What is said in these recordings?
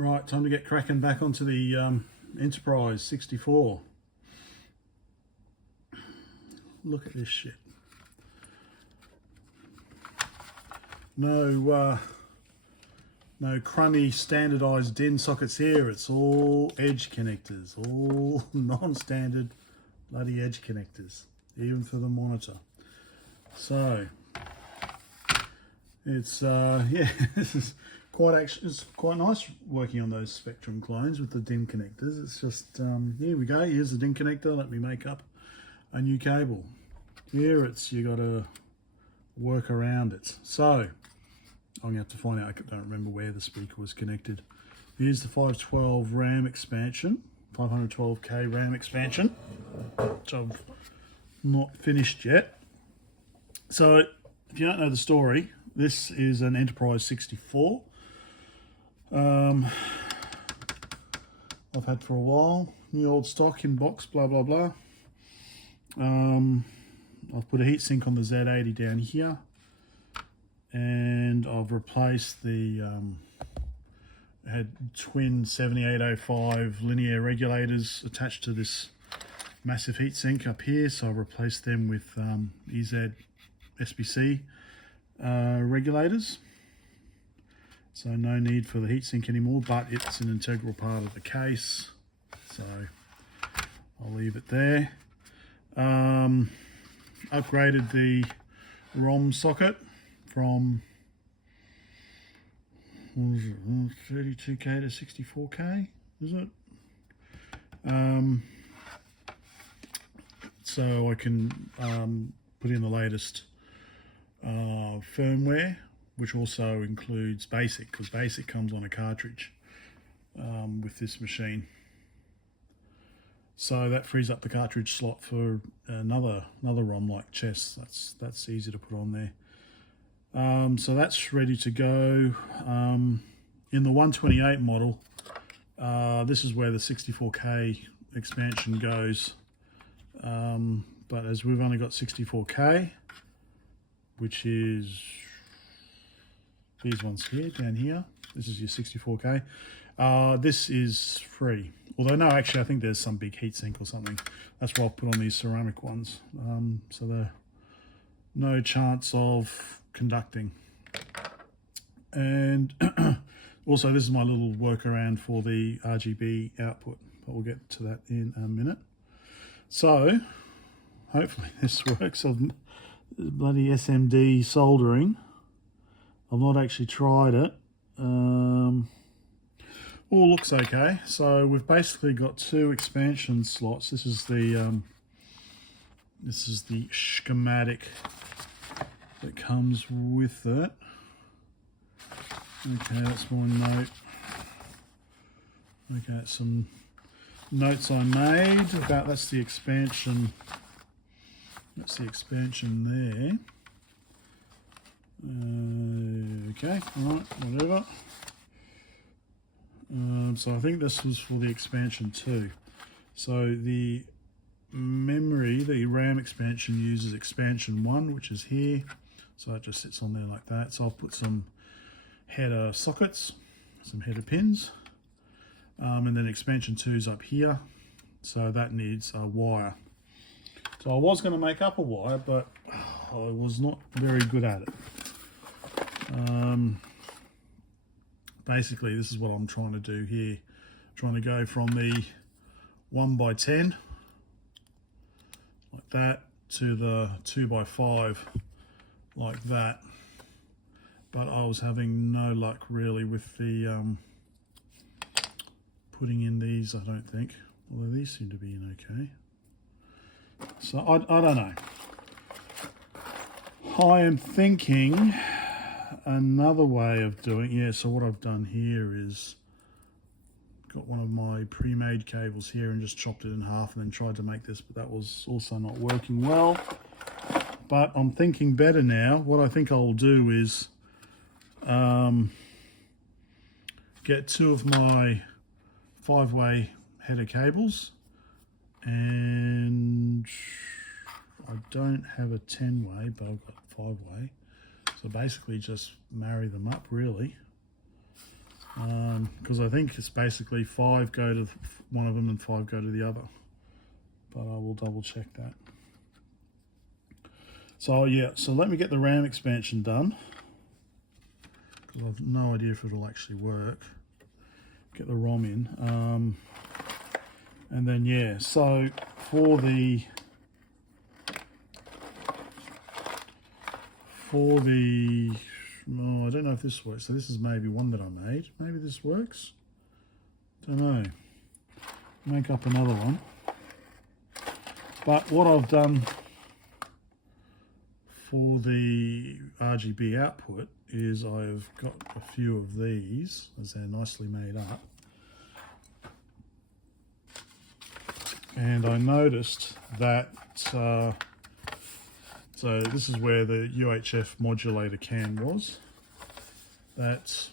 Right, time to get cracking back onto the Enterprise 64. Look at this shit. No crummy standardized DIN sockets here. It's all edge connectors, all non-standard bloody edge connectors, even for the monitor. So it's yeah, this is it's quite nice working on those Spectrum clones with the DIN connectors. It's just here we go. Here's the DIN connector. Let me make up a new cable. Here it's you got to work around it. So I'm going to have to find out. I don't remember where the speaker was connected. Here's the 512 RAM expansion, 512K RAM expansion, which I've not finished yet. So if you don't know the story, this is an Enterprise 64. I've had for a while. New old stock in box, blah blah blah. I've put a heatsink on the Z80 down here, and I've replaced the had twin 7805 linear regulators attached to this massive heatsink up here, so I've replaced them with EZ SBC regulators. So no need for the heatsink anymore, but it's an integral part of the case, so I'll leave it there. Upgraded the ROM socket from 32K to 64K, is it? So I can put in the latest firmware, which also includes BASIC, because BASIC comes on a cartridge with this machine. So that frees up the cartridge slot for another ROM like Chess. That's easy to put on there. So that's ready to go. In the 128 model, this is where the 64K expansion goes. But as we've only got 64K, which is these ones here, down here, this is your 64K. This is free. Although no, actually I think there's some big heatsink or something. That's why I've put on these ceramic ones. So there's no chance of conducting. And also this is my little workaround for the RGB output, but we'll get to that in a minute. So hopefully this works. Bloody SMD soldering. I've not actually tried it. All looks okay. So we've basically got two expansion slots. This is the schematic that comes with it. Okay, that's my note. Okay, some notes I made about that's the expansion. That's the expansion there. Okay, all right, whatever. So I think this was for the expansion 2. So the memory, the RAM expansion uses expansion 1, which is here. So it just sits on there like that. So I've put some header sockets, some header pins, and then expansion 2 is up here. So that needs a wire. So I was going to make up a wire, but I was not very good at it. Basically, this is what I'm trying to do here. Trying to go from the 1x10 like that to the 2x5 like that. But I was having no luck really with the putting in these, I don't think. Although these seem to be in okay. So I don't know. I am thinking another way of doing, yeah, so what I've done here is got one of my pre-made cables here and just chopped it in half and then tried to make this, but that was also not working well. But I'm thinking better now. What I think I'll do is get two of my 5-way header cables, and I don't have a 10-way, but I've got 5-way. So basically just marry them up really. because I think it's basically 5 go to one of them and 5 go to the other, but I will double check that. So yeah, so let me get the RAM expansion done, because I've no idea if it'll actually work. Get the ROM in, and then yeah, so for the oh, I don't know if this works. So this is maybe one that I made. Maybe this works. Don't know. Make up another one. But what I've done for the RGB output is I've got a few of these, as they're nicely made up. And I noticed that, so this is where the UHF modulator can was, that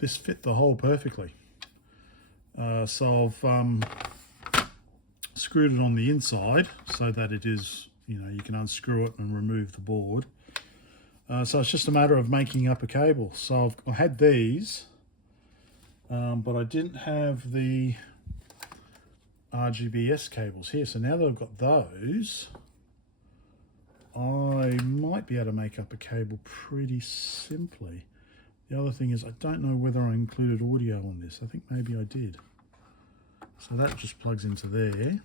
this fit the hole perfectly. So I've screwed it on the inside so that it is, you know, you can unscrew it and remove the board. So it's just a matter of making up a cable. So I had these, but I didn't have the RGBS cables here. So now that I've got those, I might be able to make up a cable pretty simply. The other thing is I don't know whether I included audio on this. I think maybe I did. So that just plugs into there.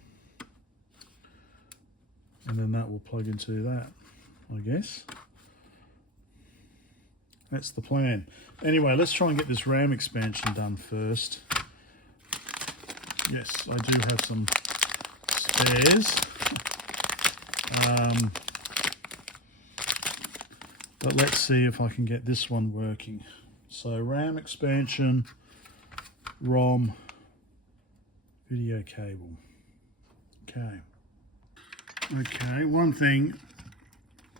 And then that will plug into that, I guess. That's the plan. Anyway, let's try and get this RAM expansion done first. Yes, I do have some spares. But let's see if I can get this one working. So RAM expansion, ROM, video cable. Okay. Okay, one thing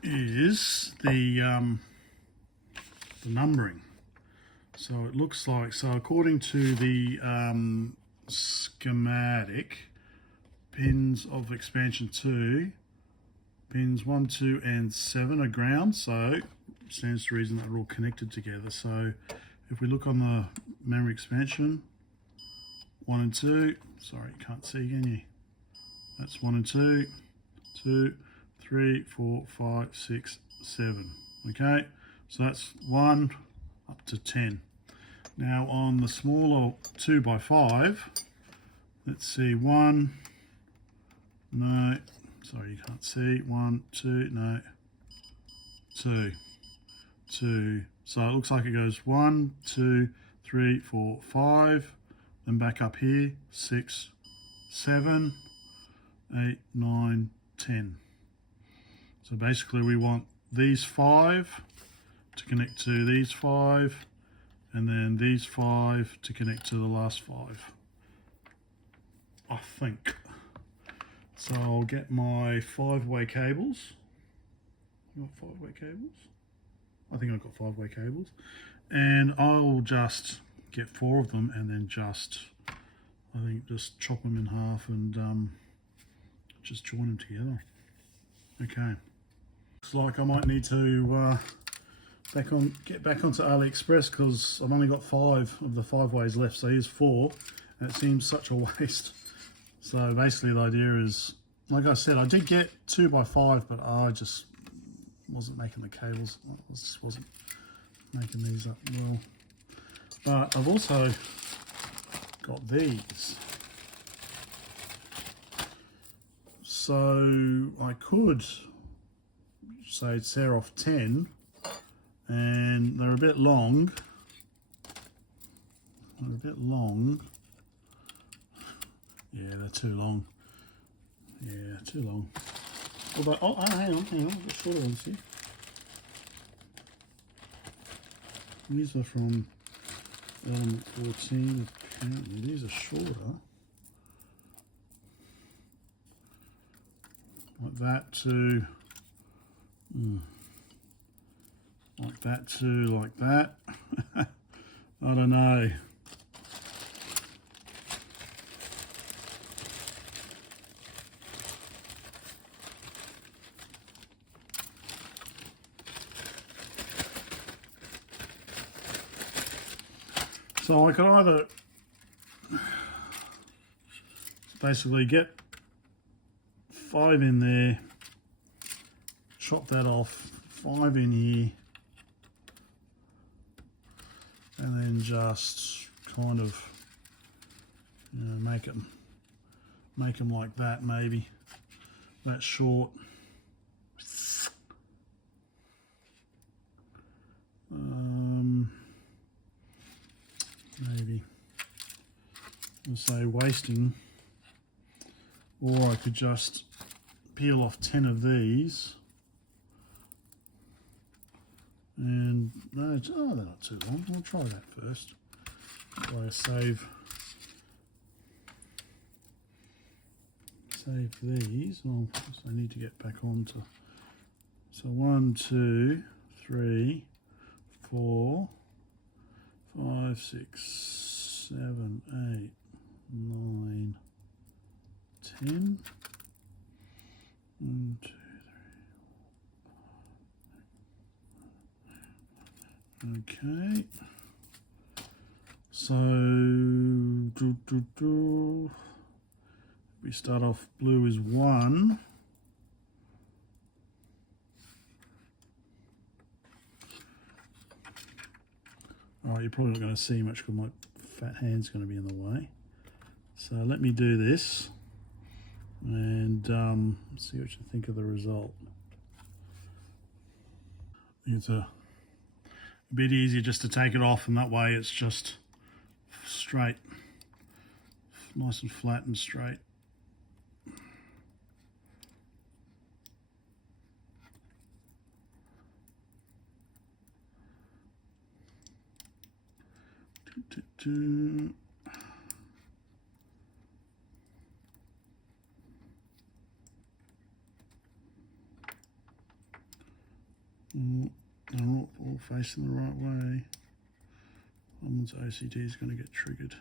is the numbering. So it looks like, so according to the schematic, pins of expansion 2, pins 1, 2 and 7 are ground, so it stands to reason that they're all connected together. So if we look on the memory expansion, 1 and 2, sorry, you can't see, can you? That's 1 and 2, 2, 3, 4, 5, 6, 7. Okay, so that's 1 up to 10. Now on the smaller 2x5, let's see, 1, no, sorry, you can't see, 1, 2, no, 2, 2. So it looks like it goes 1, 2, 3, 4, 5, then back up here, 6, 7, 8, 9, 10. So basically we want these 5 to connect to these 5, and then these 5 to connect to the last 5, I think. So I'll get my 5-way cables. You got 5-way cables? I think I've got 5-way cables. And I'll just get 4 of them and then just, I think, just chop them in half and just join them together. Okay. Looks like I might need to get back onto AliExpress, because I've only got 5 of the 5-ways left. So here's 4, and it seems such a waste. So basically the idea is, like I said, I did get 2x5, but I just wasn't making the cables. I just wasn't making these up well. But I've also got these. So I could say tear off 10, and they're a bit long. They're a bit long. Yeah, they're too long. Yeah, too long. Although, oh, hang on, I've got shorter ones here. These are from 14, apparently. These are shorter. Like that to, like that to, like that. I don't know. So I could either basically get 5 in there, chop that off, 5 in here, and then just kind of, you know, make them like that, maybe that short. Maybe I'll say wasting, or I could just peel off 10 of these, and no, oh, they're not too long. We'll try that first. That way I save these. Oh, I need to get back onto. So 1, 2, 3, 4, 5, 6, 7, 8, 9, 10. 1, 2, 3. Okay. So we start off, blue is 1. Alright, you're probably not going to see much because my fat hand's going to be in the way. So let me do this and see what you think of the result. It's a bit easier just to take it off, and that way it's just straight, nice and flat and straight. They're all facing the right way. Someone's OCD is going to get triggered.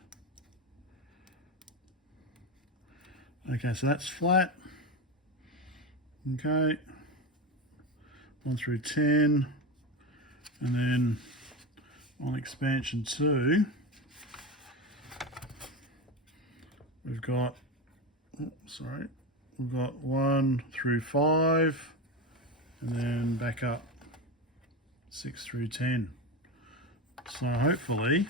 Okay, so that's flat. Okay, 1 through 10, and then on expansion 2, we've got, we've got 1 through 5, and then back up 6 through 10. So hopefully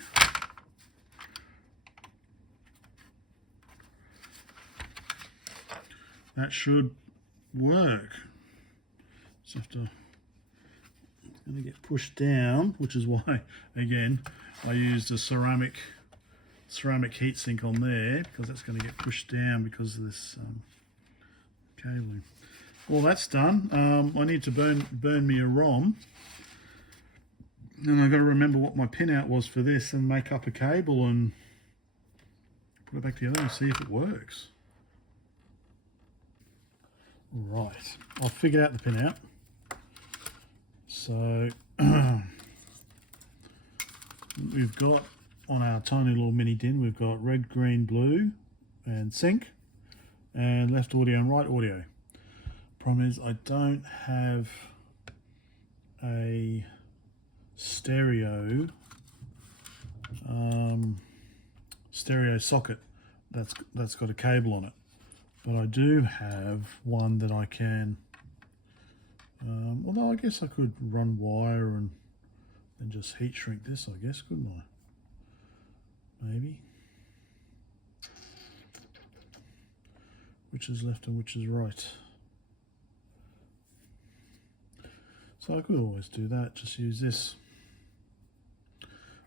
that should work. Just have to, it's going to get pushed down, which is why, again, I used a ceramic heatsink on there, because that's going to get pushed down because of this cabling. Well, that's done. I need to burn me a ROM, and I've got to remember what my pinout was for this and make up a cable and put it back together and see if it works. Right, I've figured out the pinout. So we've got on our tiny little mini DIN, we've got red, green, blue, and sync, and left audio and right audio. Problem is, I don't have a stereo socket that's got a cable on it, but I do have one that I can. Although I guess I could run wire and then just heat shrink this, I guess, couldn't I? Maybe. Which is left and which is right. So I could always do that, just use this.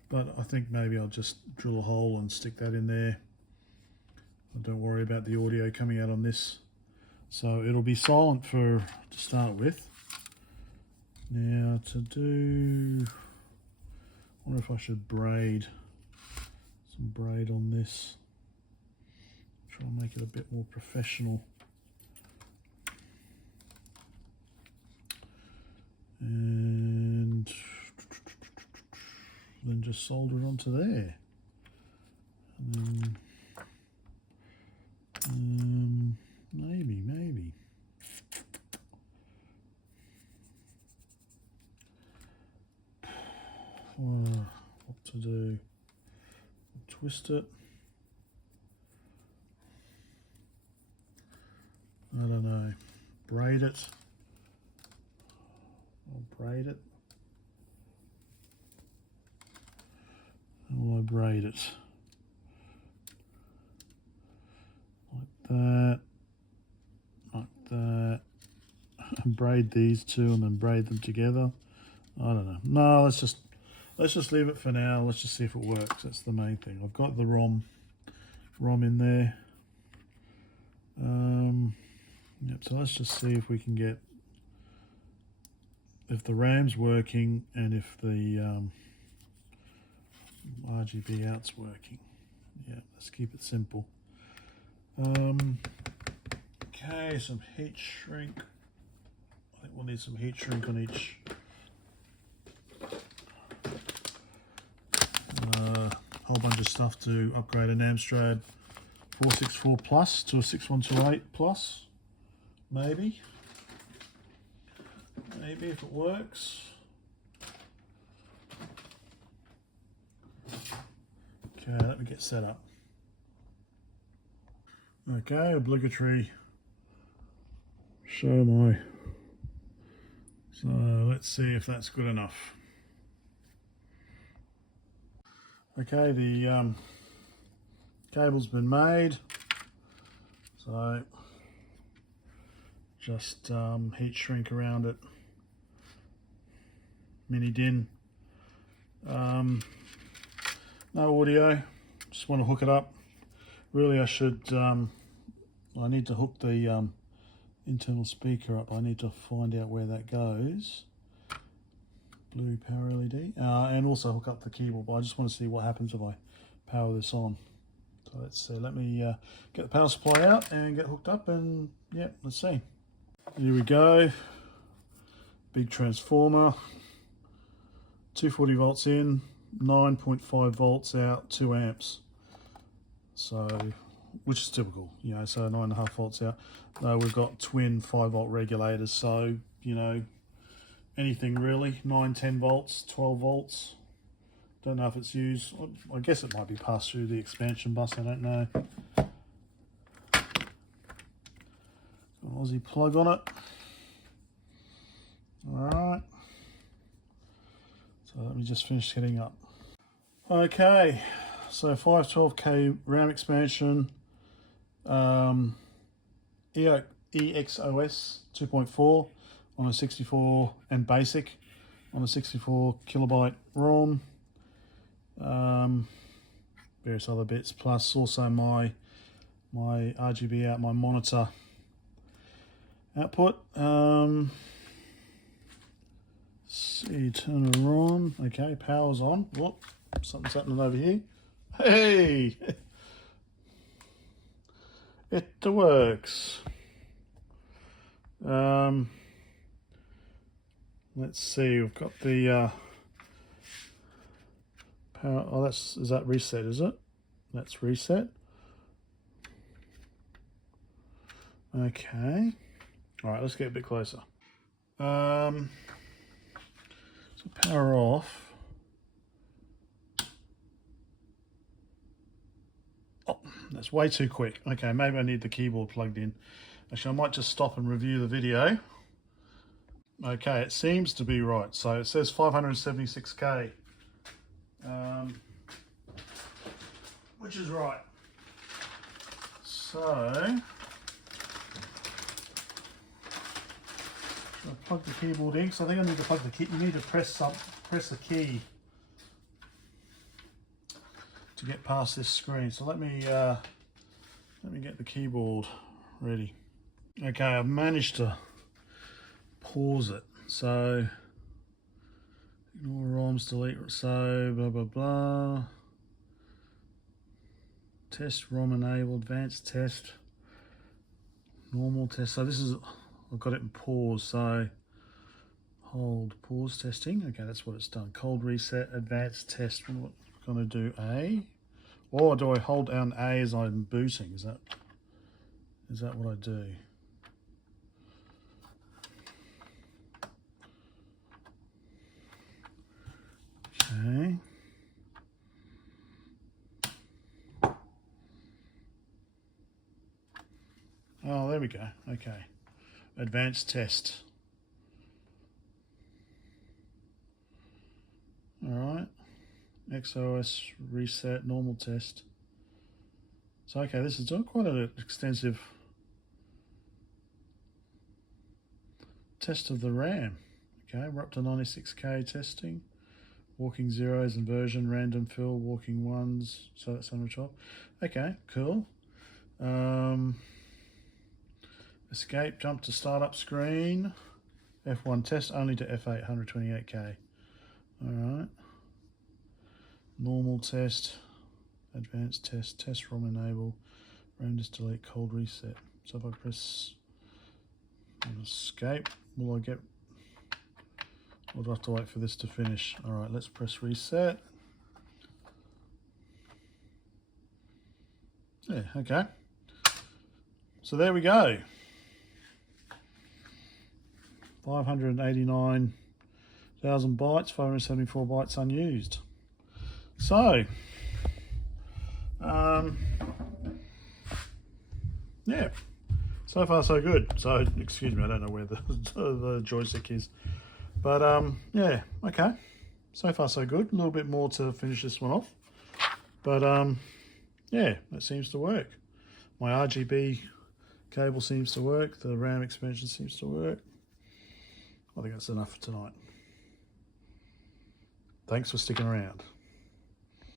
But I think maybe I'll just drill a hole and stick that in there. I don't worry about the audio coming out on this. So it'll be silent to start with. Now to do, I wonder if I should braid some braid on this. Try and make it a bit more professional. And then just solder it onto there. And then, maybe. What to do? twist it. I don't know. Braid it. I'll braid it. How will I braid it? Like that. Like that. Braid these two and then braid them together. I don't know. No, let's just leave it for now. Let's just see if it works. That's the main thing. I've got the ROM in there. Yep, so let's just see if we can get, if the RAM's working and if the RGB out's working. Yeah, let's keep it simple. Okay, some heat shrink. I think we'll need some heat shrink on each whole bunch of stuff to upgrade an Amstrad 464 Plus to a 6128 Plus. Maybe if it works. Okay, let me get set up. Okay, obligatory show my. So let's see if that's good enough. Okay, the cable's been made. So just heat shrink around it. Mini-DIN. No audio. Just want to hook it up. Really, I should. I need to hook the internal speaker up. I need to find out where that goes. Blue power LED, and also hook up the keyboard. But I just want to see what happens if I power this on. So let's see. Let me get the power supply out and get hooked up, and yeah, let's see. Here we go. Big transformer. 240 volts in, 9.5 volts out, 2 amps. So, which is typical, you know, so 9.5 volts out. We've got twin 5-volt regulators, so, you know, anything really, 9, 10 volts, 12 volts. Don't know if it's used. I guess it might be passed through the expansion bus, I don't know. Got an Aussie plug on it. Alright. So let me just finish setting up. Okay, so 512K RAM expansion, EXOS 2.4 on a 64 and basic on a 64 kilobyte ROM. Various other bits, plus also my RGB out, my monitor output. See, turn it on. Okay, power's on. Whoop, something's happening over here. Hey, it works. Let's see. We've got the power. Oh, is that reset? Is it? That's reset. Okay. All right. Let's get a bit closer. So power off. Oh, that's way too quick. Okay, maybe I need the keyboard plugged in. Actually, I might just stop and review the video. Okay, it seems to be right. So it says 576K, which is right. So I'll plug the keyboard in, so I think I need to plug the key. You need to press the key to get past this screen. So let me get the keyboard ready. Okay, I've managed to pause it. So ignore ROMs, delete. So blah blah blah. Test ROM enable, advanced test, normal test. So this is. I've got it in pause, so hold pause testing. Okay, that's what it's done. Cold reset, advanced test. What I'm going to do A, or do I hold down A as I'm booting? Is that what I do? Okay. we go. Okay. Advanced test. Alright. EXOS reset, normal test. So okay, this is doing quite an extensive test of the RAM. Okay, we're up to 96K testing. Walking zeros, inversion, random fill, walking ones. So that's 112. Okay, cool. Escape, jump to startup screen. F1 test only to F8, 128K. Alright. Normal test, advanced test, test ROM enable, RAM disk delete, cold reset. So if I press escape, will I get, or do I have to wait for this to finish? Alright, let's press reset. Yeah, okay. So there we go. 589,000 bytes, 574 bytes unused. So, yeah, so far so good. So, excuse me, I don't know where the joystick is. But, yeah, okay. So far so good. A little bit more to finish this one off. But, yeah, that seems to work. My RGB cable seems to work. The RAM expansion seems to work. I think that's enough for tonight. Thanks for sticking around.